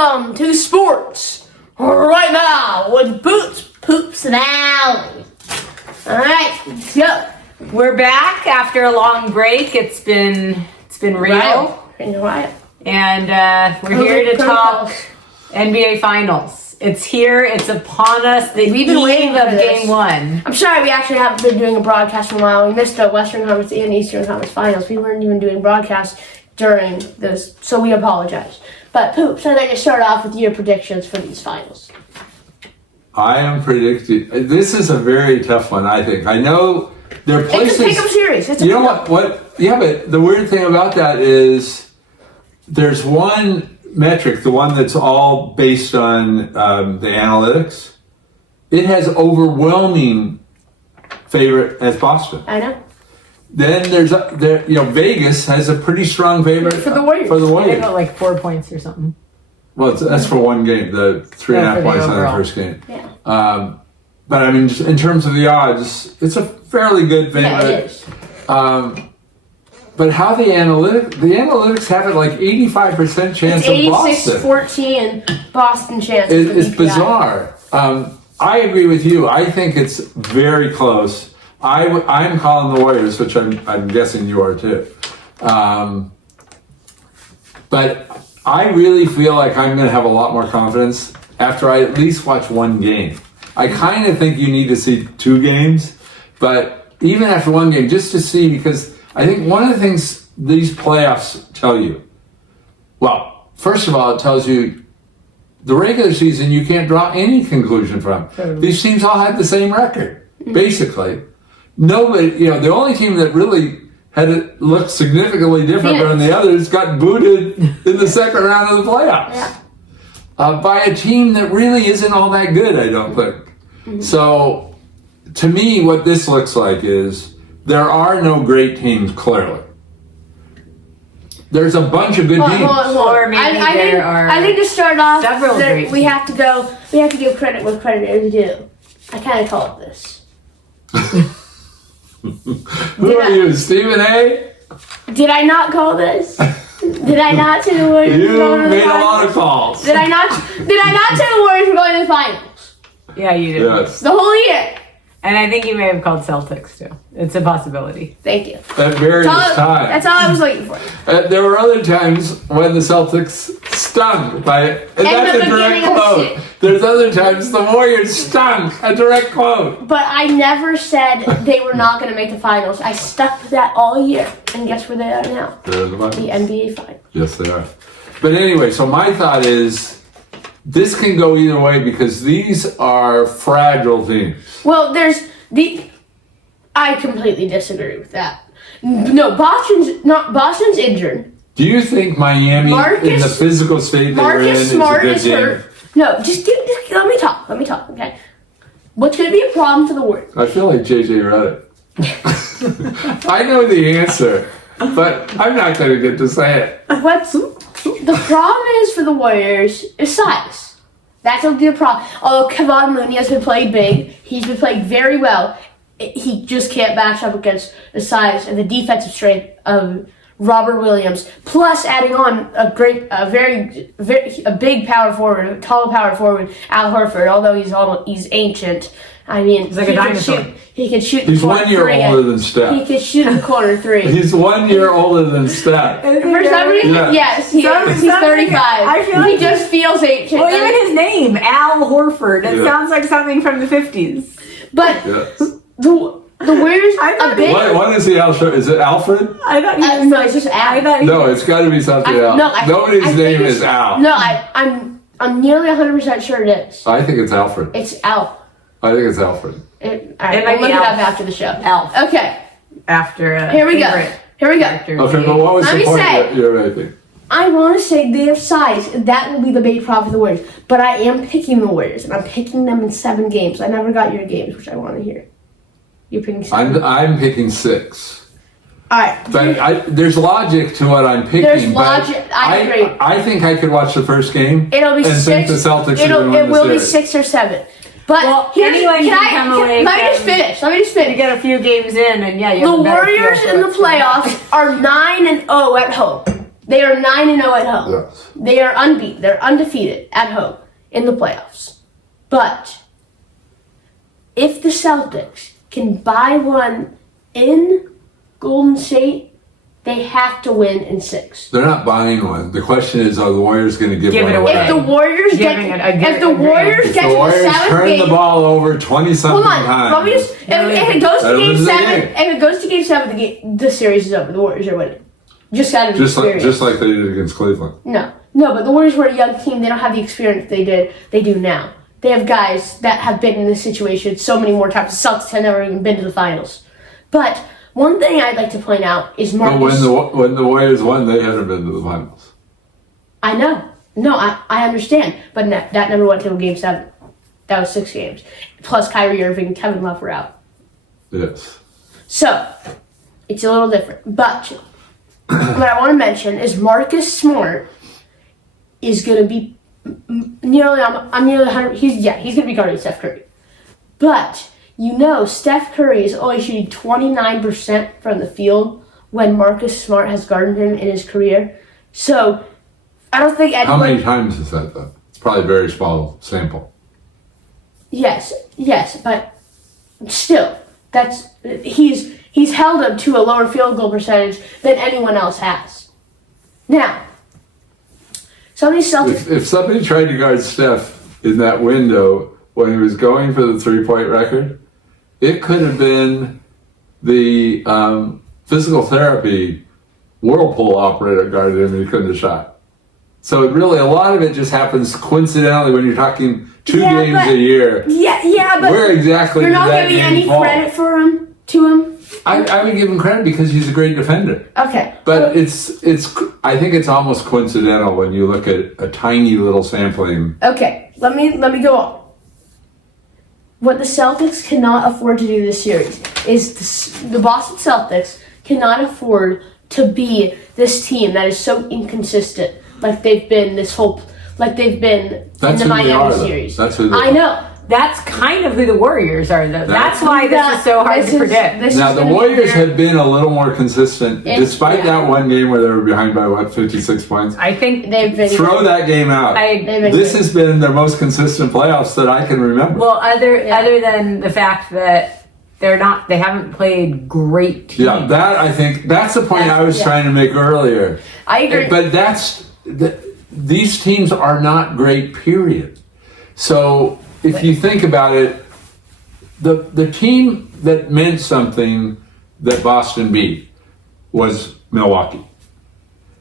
Welcome to sports right now with Boots, Poops, and Allie. All right, let's go. We're back after a long break. It's been real. Right. And we're here to talk NBA Finals. It's here. It's upon us. We've been waiting for Game 1. I'm sorry we actually haven't been doing a broadcast in a while. We missed the Western Conference and Eastern Conference Finals. We weren't even doing broadcasts during this, so we apologize. But Poops, I'd like to start off with your predictions for these finals. I am predicting. This is a very tough one, I think. I know there are places. It's a pick-up series. You know what? Yeah, but the weird thing about that is there's one metric, the one that's all based on the analytics. It has overwhelming favorite as Boston. I know. Then Vegas has a pretty strong favorite for the Warriors. They got like 4 points or something. Well, that's for one game, the 3.5 points on the first game. Yeah. But I mean, just in terms of the odds, it's a fairly good thing. Yeah, it is. But how the analytics have it like 85% chance of Boston. 86-14 Boston chance. It's bizarre. I agree with you. I think it's very close. I'm calling the Warriors, which I'm guessing you are too. But I really feel like I'm going to have a lot more confidence after I at least watch one game. I kind of think you need to see 2 games, but even after one game, just to see, because I think one of the things these playoffs tell you, well, first of all, it tells you the regular season you can't draw any conclusion from. These teams all had the same record, basically. Nobody, the only team that really had it look significantly different than the others got booted in the second round of the playoffs by a team that really isn't all that good, I don't think. Mm-hmm. So, to me, what this looks like is there are no great teams, clearly. There's a bunch of good teams. Or maybe there are I think to start off, several great we have to give credit where credit is due. I kind of call it this. Who are you, Stephen A? Did I not call this? Did I not say the Warriors You were going to the made a finals? lot of calls. Did I not say the Warriors were going to the finals? Yeah, you did. Yes. The whole year. And I think you may have called Celtics too. It's a possibility. Thank you. At various times. That's all I was waiting for. There were other times when the Celtics stung by it. And that's a direct quote. There's other times the Warriors stung. A direct quote. But I never said they were not going to make the finals. I stuck with that all year. And guess where they are now? They're in the finals. The NBA finals. Yes, they are. But anyway, so my thought is this can go either way because these are fragile teams. Well, I completely disagree with that. No, Boston's injured. Do you think Miami, in the physical state they're in, is a good team? Hurt. No, just let me talk. Okay. What's going to be a problem for the Warriors? I feel like JJ Redick. I know the answer, but I'm not going to get to say it. The problem is for the Warriors is size. That's the problem. Although Kevon Looney has been playing big, he's been playing very well. He just can't match up against the size and the defensive strength of Robert Williams. Plus, adding on a big power forward, a tall power forward, Al Horford. Although he's ancient. I mean, he's like a dinosaur. He can shoot. He's 1 year older than Steph. He can shoot a corner 3. He's 1 year older than Steph. For some reason, yes, he's 35. I feel like he just feels ancient. Well, even his name, Al Horford. It sounds like something from the 50s. But Yes. the Warriors a big. What is the Al? Is it Alfred? I thought No, it's just Al. No, it's got to be something else. Nobody's name is Al. No, I'm nearly 100% sure it is. I think it's Alfred. It's Al. I think it's Alfred. All right, might we'll look be it Alf. up after the show. Alf. Okay, After here we go. Okay, but what was the point that you're making? I want to say their size. That will be the big problem for the Warriors. But I am picking the Warriors, and I'm picking them in 7 games. I never got your games, which I want to hear. You're picking 7. I'm picking 6. All right. But there's logic to what I'm picking. There's logic. I agree. I think I could watch the first game. It'll be and 6. think the Celtics are going to win It will the be series. 6 or 7. But anyone can come away. Let me just finish. You get a few games in, and you have The a better Warriors feel in for the playoffs are 9-0 at home. They are 9-0 at home. Yes. They are unbeaten. They're undefeated at home in the playoffs. But if the Celtics can buy one in Golden State, they have to win in 6. They're not buying one. The question is, are the Warriors going to give one it away? away. If the Warriors get to If the the Warriors 7th turn game, the ball over 20-something hold on. times. Let me just, if it goes to That'll game lose the 7, game. if it goes to game 7, the series is over. The Warriors are winning. Just out of experience. Just like they did against Cleveland. No, but the Warriors were a young team. They don't have the experience they do now. They have guys that have been in this situation so many more times. The Celtics have never even been to the finals. But one thing I'd like to point out is Marcus. But when the Warriors won, they hadn't been to the finals. I know. No, I understand. But that never went to game 7. That was 6 games. Plus Kyrie Irving and Kevin Love were out. Yes. So, it's a little different. But what I want to mention is Marcus Smart is going to be nearly 100. He's going to be guarding Steph Curry. But Steph Curry is only shooting 29% from the field when Marcus Smart has guarded him in his career. So, I don't think anyone... How many times is that, though? It's probably a very small sample. Yes, but still, he's held him to a lower field goal percentage than anyone else has. Now, some of these Celtics... If somebody tried to guard Steph in that window when he was going for the 3-point record, it could have been the physical therapy whirlpool operator guarded him and he couldn't have shot. So a lot of it just happens coincidentally when you're talking 2 games a year. Yeah, but where exactly you're did not that giving game any fall? credit to him. I would give him credit because he's a great defender. Okay, But I think it's almost coincidental when you look at a tiny little sampling. okay. Let me go on. What the Celtics cannot afford to do this series is the Boston Celtics cannot afford to be this team that is so inconsistent, like they've been in the Miami series. That's who they I are. know. That's kind of who the Warriors are, though. That's why this is so hard to predict. Now, the Warriors have been a little more consistent, despite that one game where they were behind by, 56 points? I think they've been... Throw that game out. This has been their most consistent playoffs that I can remember. Well, other than the fact that they haven't played great teams. Yeah, I think, that's the point I was trying to make earlier. I agree. But these teams are not great, period. So... If you think about it, the team that meant something that Boston beat was Milwaukee.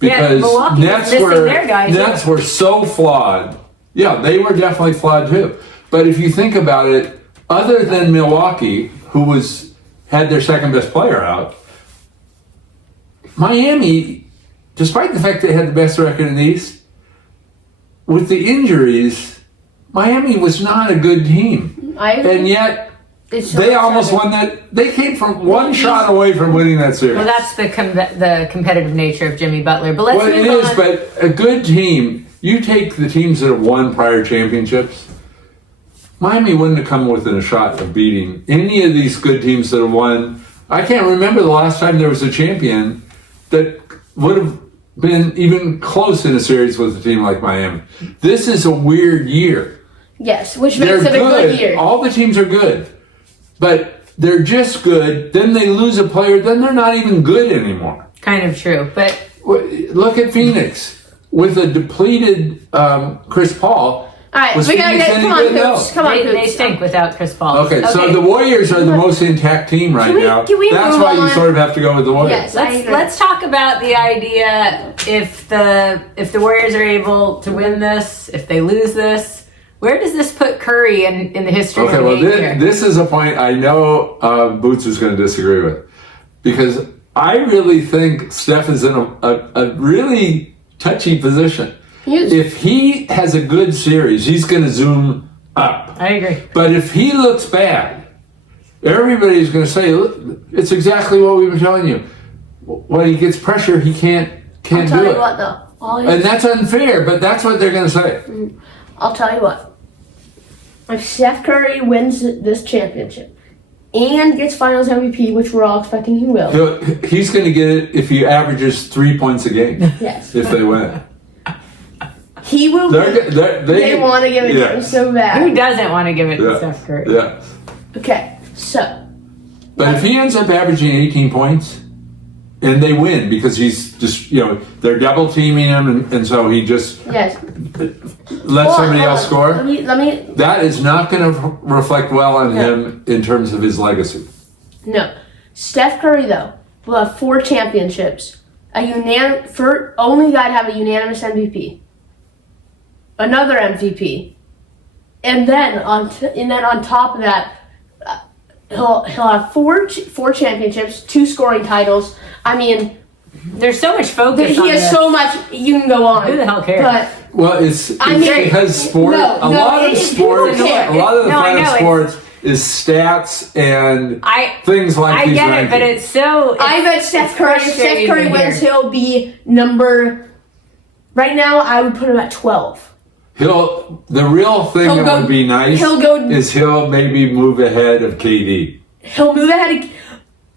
Because Nets were so flawed. Yeah, they were definitely flawed too. But if you think about it, other than Milwaukee, who had their second best player out, Miami, despite the fact they had the best record in the East, with the injuries, Miami was not a good team. And yet, they almost won that. They came from one shot away from winning that series. Well, that's the competitive nature of Jimmy Butler. But let's move on. But a good team, you take the teams that have won prior championships, Miami wouldn't have come within a shot of beating any of these good teams that have won. I can't remember the last time there was a champion that would have been even close in a series with a team like Miami. This is a weird year. Yes, which makes it a good year. All the teams are good, but they're just good. Then they lose a player, then they're not even good anymore. Kind of true, but look at Phoenix with a depleted Chris Paul. All right, we gotta get. Come on, they stink without Chris Paul. Okay, so the Warriors are the most intact team right now. That's why you sort of have to go with the Warriors. Yes, let's talk about the idea if the Warriors are able to win this, if they lose this. Where does this put Curry in the history of the game here? This is a point I know Boots is going to disagree with. Because I really think Steph is in a really touchy position. If he has a good series, he's going to zoom up. I agree. But if he looks bad, everybody's going to say, look, it's exactly what we were telling you. When he gets pressure, he can't do it. I'll tell you what, though. And that's unfair, but that's what they're going to say. I'll tell you what. If Steph Curry wins this championship, and gets Finals MVP, which we're all expecting he will. He's going to get it if he averages 3 points a game. Yes. If they win. He will. They want to give it to him so bad. Who doesn't want to give it to Steph Curry? Yeah. Okay, so. But if he ends up averaging 18 points, and they win because he's just, they're double teaming him, and so he just lets somebody else score. Let me. That is not going to reflect well on him in terms of his legacy. No. Steph Curry, though, will have 4 championships. Only guy to have a unanimous MVP. Another MVP. And then on top of that, he'll have four championships, 2 scoring titles. I mean, there's so much focus. He has so much. You can go on. Who the hell cares? But it's because sport. A lot of the fun of sports is stats and things like I these get rankings. it, but it's so. I bet Steph Curry. If Steph Curry wins, he'll be number. Right now, I would put him at 12. The real thing that would be nice is he'll maybe move ahead of KD. He'll move ahead of.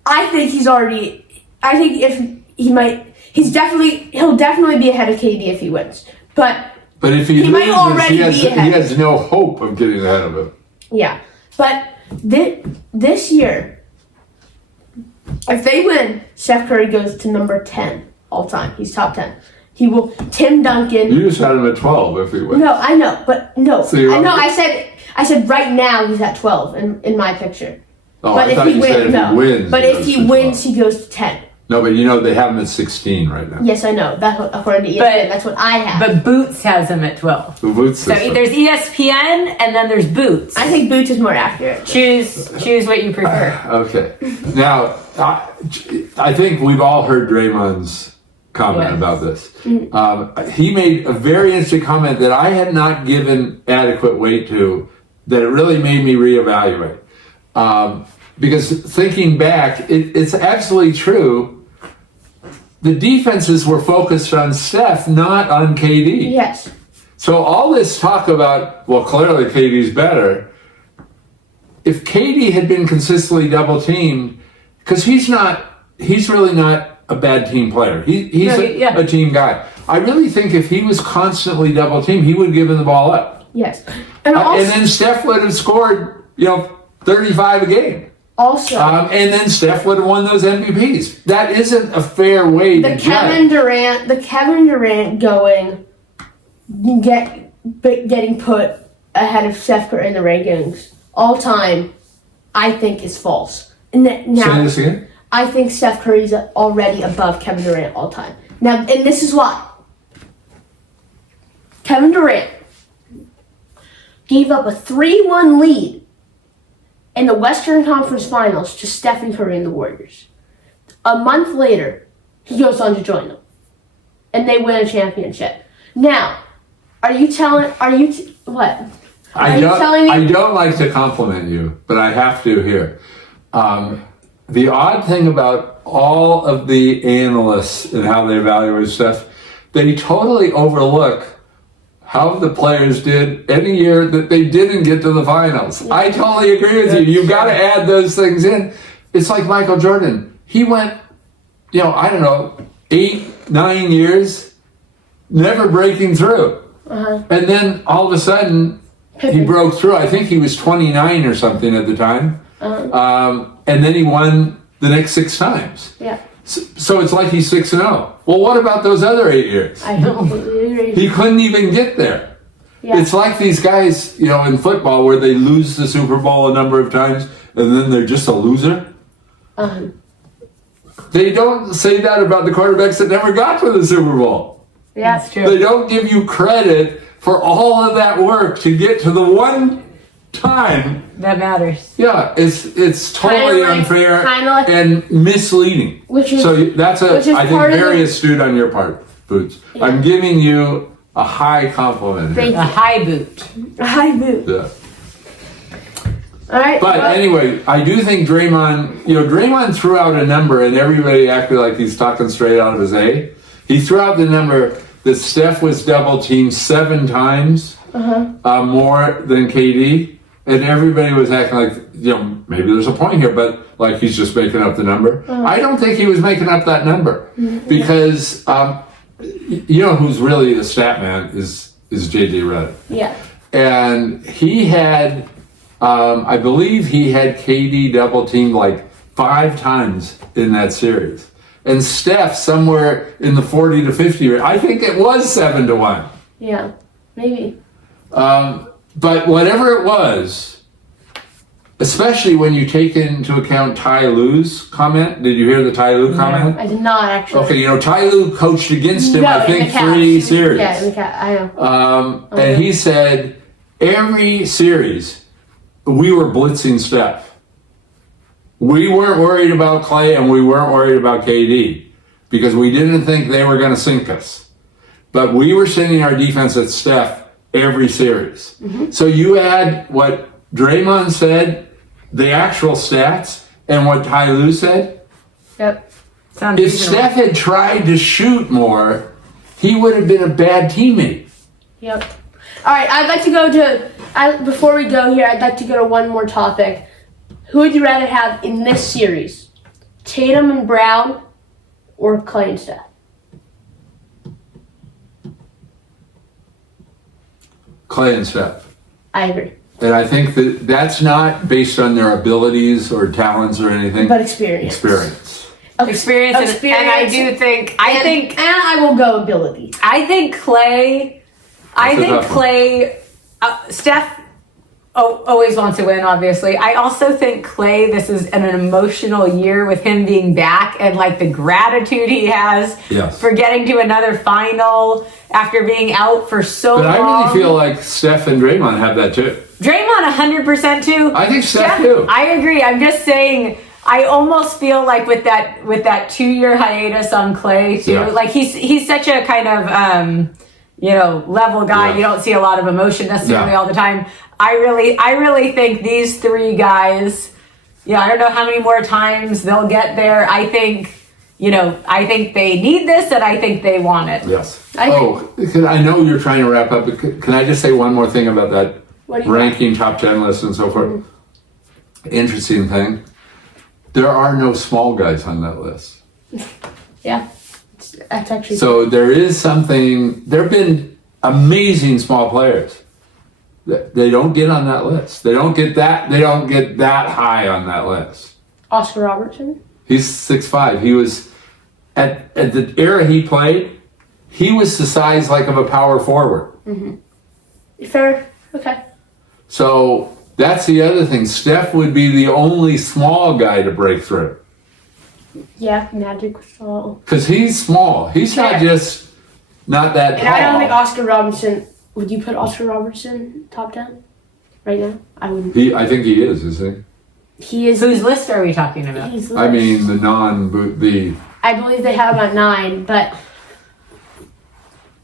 I think he's already. I think if he might, he'll definitely be ahead of KD if he wins. But if he might already be ahead. He has no hope of getting ahead of him. Yeah, but this year, if they win, Steph Curry goes to number 10 all time. He's top 10. He will. Tim Duncan. You just had him at 12 if he wins. No, I know, but no. So I said right now he's at 12 in my picture. Oh, but I thought you said if he wins. But if he wins, he goes to 10. No, but they have him at 16 right now. Yes, I know. That's what, according to ESPN, that's what I have. But Boots has him at 12. The Boots so there's ESPN and then there's Boots. I think Boots is more accurate. Choose what you prefer. Okay. Now, I think we've all heard Draymond's comment about this. He made a very interesting comment that I had not given adequate weight to, that it really made me reevaluate. Because thinking back, it's absolutely true. The defenses were focused on Steph, not on KD. Yes. So all this talk about, well, clearly KD's better. If KD had been consistently double teamed, because he's really not a bad team player. He's a team guy. I really think if he was constantly double teamed, he would have given the ball up. Yes. And then Steph would have scored, 35 a game. Also, and then Steph would have won those MVPs. That isn't a fair way to judge. The Kevin Durant getting put ahead of Steph Curry in the rankings all time, I think is false. Say this again? I think Steph Curry's already above Kevin Durant all time. Now, and this is why. Kevin Durant gave up a 3-1 lead in the Western Conference Finals to Stephen Curry and the Warriors. A month later, he goes on to join them. And they win a championship. Now, what? I don't like to compliment you, but I have to here. The odd thing about all of the analysts and how they evaluate stuff, they totally overlook how the players did any year that they didn't get to the finals. Yeah. I totally agree with you. You've got to add those things in. It's like Michael Jordan. He went, 8-9 years, never breaking through. Uh-huh. And then all of a sudden, he broke through. I think he was 29 or something at the time. Uh-huh. And then he won the next 6 times. Yeah. So it's like he's 6-0. Well, what about those other 8 years? I completely agree. He couldn't even get there. Yeah. It's like these guys, in football where they lose the Super Bowl a number of times and then they're just a loser. They don't say that about the quarterbacks that never got to the Super Bowl. Yeah, that's true. They don't give you credit for all of that work to get to the one time that matters. Yeah, it's totally unfair and misleading. That's I think very astute on your part, Boots. Yeah. I'm giving you a high compliment here. A high boot. A high boot. Yeah. All right. But anyway, I do think Draymond threw out a number and everybody acted like he's talking straight out of his A. He threw out the number that Steph was double teamed 7 times more than KD. and everybody was acting like, maybe there's a point here, but like he's just making up the number. I don't think he was making up that number because who's really the stat man is JJ Redick. Yeah. And he had, I believe he had KD double teamed like 5 times in that series. And Steph somewhere in the 40 to 50 range. I think it was 7-1. Yeah, maybe. But whatever it was, especially when you take into account Ty Lue's comment. Did you hear the Ty Lue comment? I did not actually. Okay, Ty Lue coached against him, No, I in think, the Cavs. 3 series. Yeah, in the Cavs. I know. And he said, every series, we were blitzing Steph. We weren't worried about Clay and we weren't worried about KD because we didn't think they were going to sink us. But we were sending our defense at Steph every series. So you add what Draymond said, the actual stats, and what Ty Lue said. Yep. Sounds If reasonable. Steph had tried to shoot more, he would have been a bad teammate. Yep. All right, I'd like to go to, before we go here, I'd like to go to one more topic. Who would you rather have in this series? Tatum and Brown or Clay and Steph? Clay and Steph. I agree. And I think that's not based on their abilities or talents or anything. But experience. Experience. Experience, and I do think And I will go ability. I think Clay. Steph always wants to win, obviously. I also think Clay, this is an emotional year with him being back and like the gratitude he has for getting to another final after being out for so long. But I really feel like Steph and Draymond have that too. Draymond 100% too. I think Steph too. I agree. I'm just saying, I almost feel like with that 2-year hiatus on Clay too, like he's such a kind of level guy. Yeah. You don't see a lot of emotion necessarily all the time. I really think these 3 guys, I don't know how many more times they'll get there. I think they need this and I think they want it. Yes. I know you're trying to wrap up, but can I just say one more thing about that ranking top 10 list and so forth? Interesting thing. There are no small guys on that list. Yeah. That's actually So there is something, there have been amazing small players. They don't get on that list. They don't get that high on that list. Oscar Robertson. He's 6'5". He was at the era he played, he was the size like of a power forward. Fair. Okay. So that's the other thing. Steph would be the only small guy to break through. Yeah, Magic was small. Because he's small. He's not just not that tall. And I don't think Oscar Robertson. Would you put Oscar Robertson top 10 right now? I wouldn't. I think he is, isn't he? He is. Whose list are we talking about? I mean, the I believe they have him at 9, but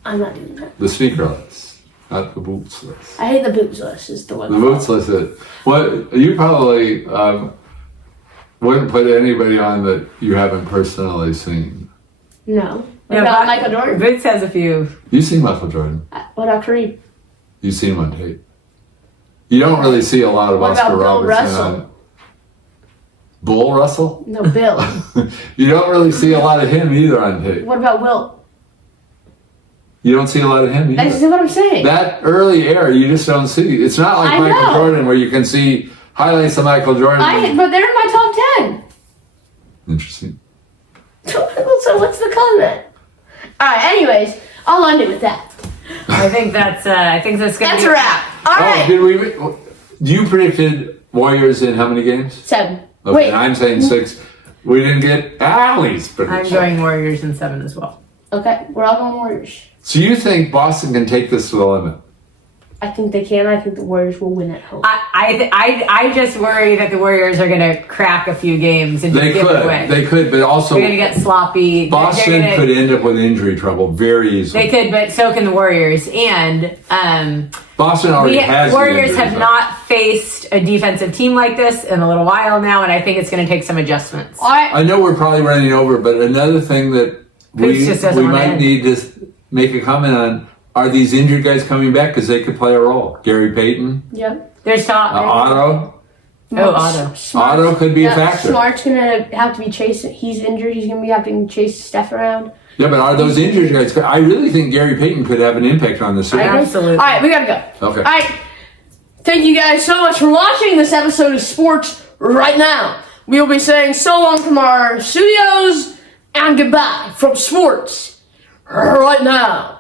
I'm not doing that. the sneaker list, not the boots list. I hate the boots list. Is the one. The boots list. What you probably wouldn't put anybody on that you haven't personally seen. No. What about Michael Jordan? Boots has a few. You've seen Michael Jordan. What about Kareem? You've seen him on tape. You don't really see a lot of What Oscar about Bill Robertson Russell? on. Bull Russell? No, Bill. You don't really see a lot of him either on tape. What about Wilt? You don't see a lot of him either. That's what I'm saying. That early era, you just don't see. It's not like I Michael know. Jordan where you can see highlights of Michael Jordan. But they're in my top 10. Interesting. So what's the comment? All right. Anyways, I'll end it with that. I think that's gonna That's be a wrap. All right. You predicted Warriors in how many games? 7. Okay, Wait. I'm saying 6. We didn't get Allie's prediction. I'm going Warriors in 7 as well. Okay. We're all going Warriors. So you think Boston can take this to the limit? I think they can. I think the Warriors will win at home. I just worry that the Warriors are going to crack a few games and just give it away. They could, but also They're going to get sloppy. Boston could end up with injury trouble very easily. They could, but so can the Warriors. And Boston already has. Warriors have not faced a defensive team like this in a little while now, and I think it's going to take some adjustments. I know we're probably running over, but another thing that we might need to make a comment on. Are these injured guys coming back? Because they could play a role. Gary Payton. Yep. There's not. Otto. Otto. Otto could be a factor. Smart's gonna have to be chasing. He's injured. He's gonna be having to chase Steph around. Yeah, but are those injured guys? I really think Gary Payton could have an impact on this. Absolutely. All right, we gotta go. Okay. All right. Thank you guys so much for watching this episode of Sports Right Now. We will be saying so long from our studios and goodbye from Sports Right Now.